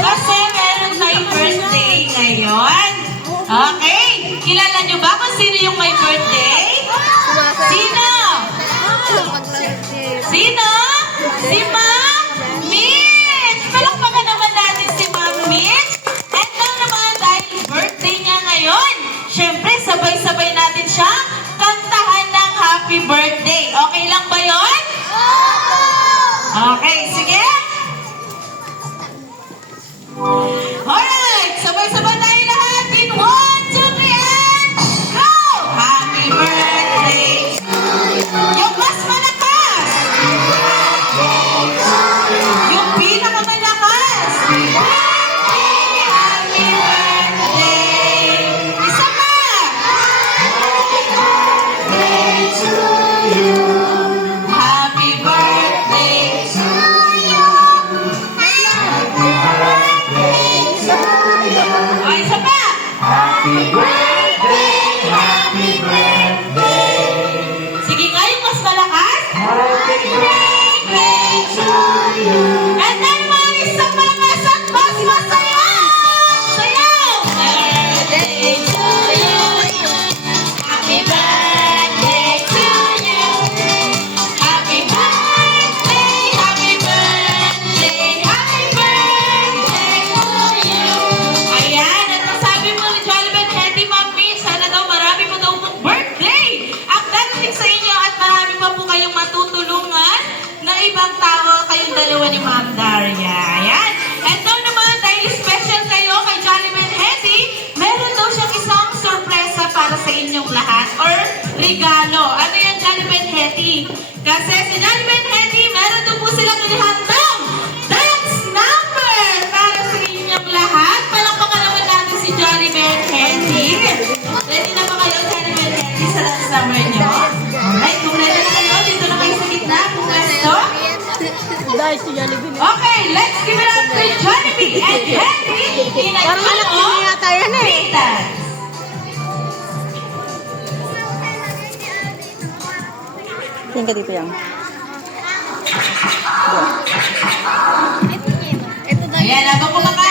Kasi meron tayong birthday ngayon. Okay. Kilala nyo ba kung sino yung may birthday? Sino? Sino? Si Ma'am Mitch! Palakpakan naman natin si Ma'am Mitch. At lang naman dahil birthday niya ngayon. Siyempre, sabay-sabay natin siya kantahan ng happy birthday. Okay lang ba yon? Okay, Hindi na kami lang. ginawa ni Ma'am Daria. Ayan. And daw naman, dahil special kayo kay Jollibee Hetty, meron daw siyang isang sorpresa para sa inyong lahat or regalo. Ano yan, Jollibee Hetty? Kasi si Jollibee Hetty, meron daw po silang lahat tayo sa Jollibee. Okay, let's give it up to Jollibee and Henry in a Parang anak niya yata yan eh. Tingin dito yan. Ito. Ito daw. Ayan, ako kumakain.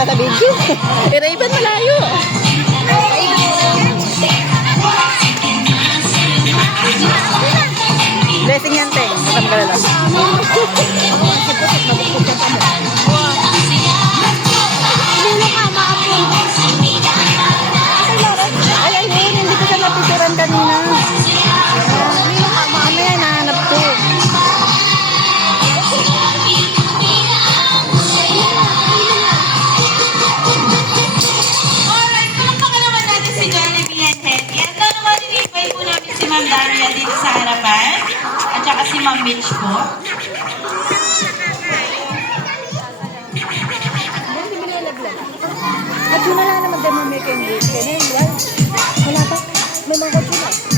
kita sa video. Pero iban malayo. Blessing yan, Teng. Matamgalala. maganda mo may kanyang. Kaya na yun, wala. Wala pa. May mga kulat.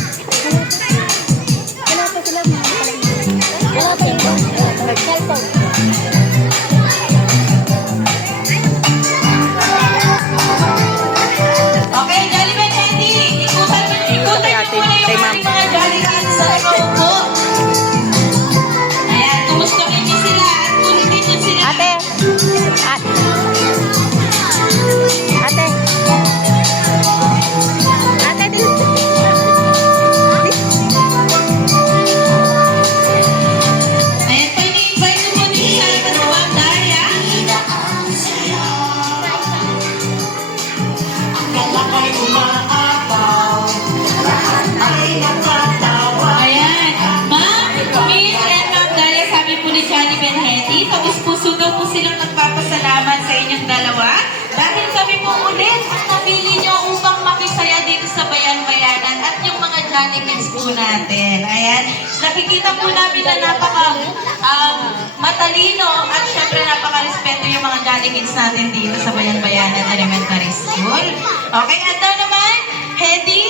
mannequins po natin. Ayan. Nakikita po namin na napaka um, matalino at syempre napaka-respeto yung mga mannequins natin dito sa Bayan-Bayanan Elementary School. Okay, at daw naman, Hedy,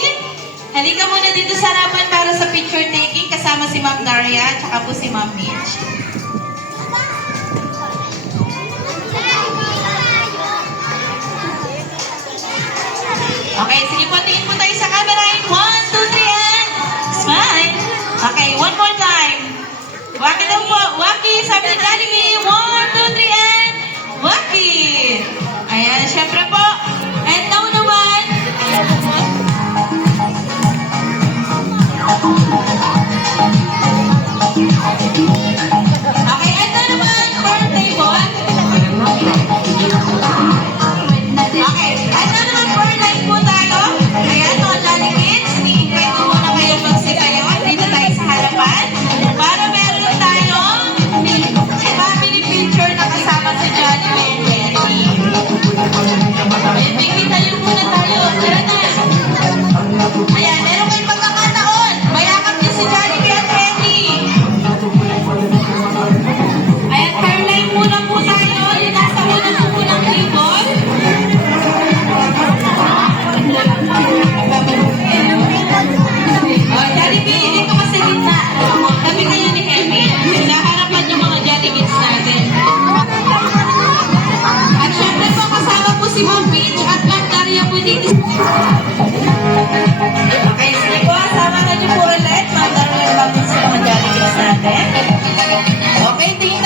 halika muna dito sa harapan para sa picture taking kasama si Ma'am Daria at saka po si Ma'am Mitch. the enemy. Okay, thank you.